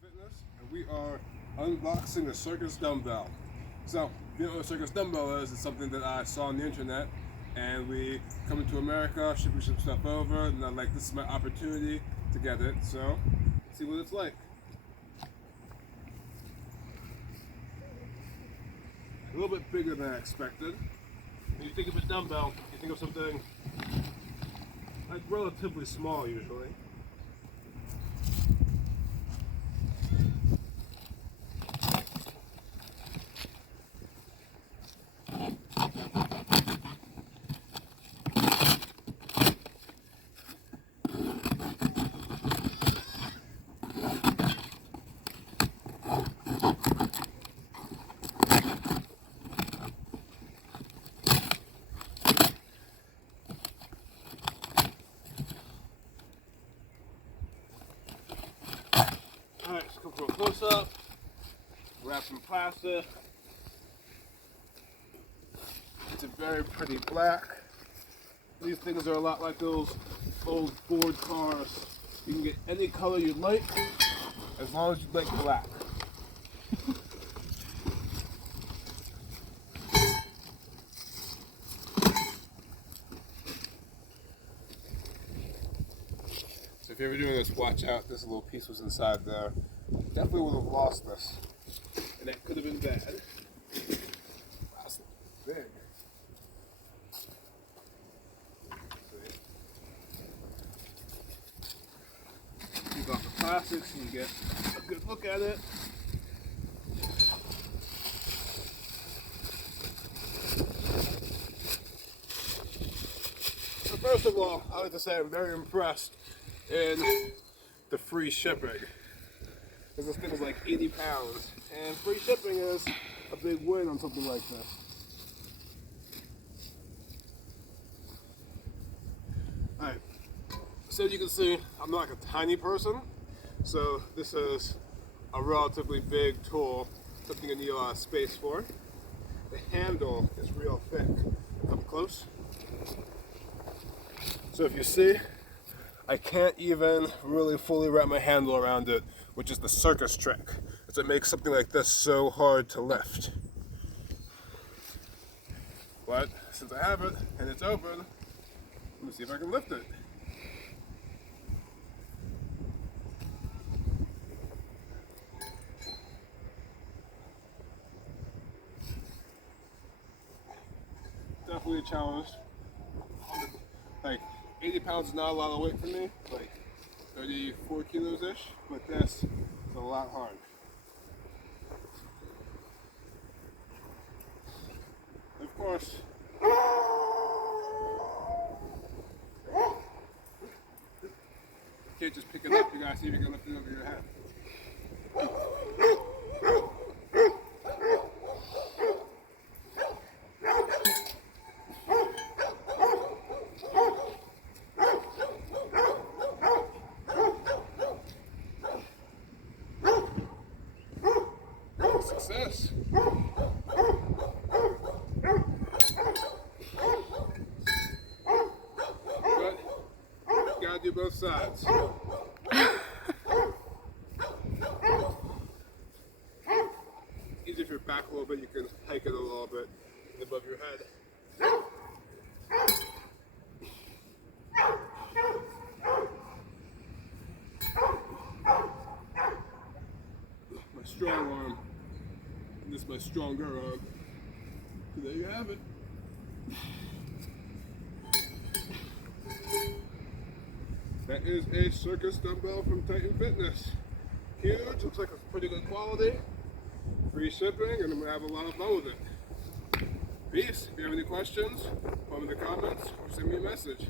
Fitness, and we are unboxing a Circus dumbbell. So, if you know what a Circus dumbbell is, it's something that I saw on the internet, and we coming to America, shipping some stuff over, and I'm like, this is my opportunity to get it. So, see what it's like. A little bit bigger than I expected. When you think of a dumbbell, you think of something like relatively small usually. Alright, let's come for a close-up, wrap some plastic. It's a very pretty black. These things are a lot like those old Ford cars. You can get any color you like, as long as you like black. So if you're ever doing this, watch out. This little piece was inside there. Definitely would have lost this. And that could have been bad. Wow, it's big. Keep off the plastic so you can get a good look at it. So first of all, I like to say I'm very impressed in the free shipping. Because this thing is like 80 pounds, and free shipping is a big win on something like this. Alright, so as you can see, I'm not like a tiny person, so this is a relatively big tool, something you need a lot of space for. The handle is real thick, up close. So if you see, I can't even really fully wrap my handle around it, which is the circus trick. It's what makes something like this so hard to lift. But since I have it and it's open, let me see if I can lift it. Definitely a challenge. Like 80 pounds is not a lot of weight for me, like 34 kilos-ish, but this is a lot hard. Of course, you can't just pick it up, you gotta see if you can lift it over your head. Success. But you gotta do both sides. Easy if you're back a little bit, you can hike it a little bit above your head. My strong arm. This is my stronger arm. So there you have it. That is a Circus dumbbell from Titan Fitness. Huge, looks like it's pretty good quality. Free shipping, and I'm gonna have a lot of fun with it. Peace. If you have any questions, put them in the comments or send me a message.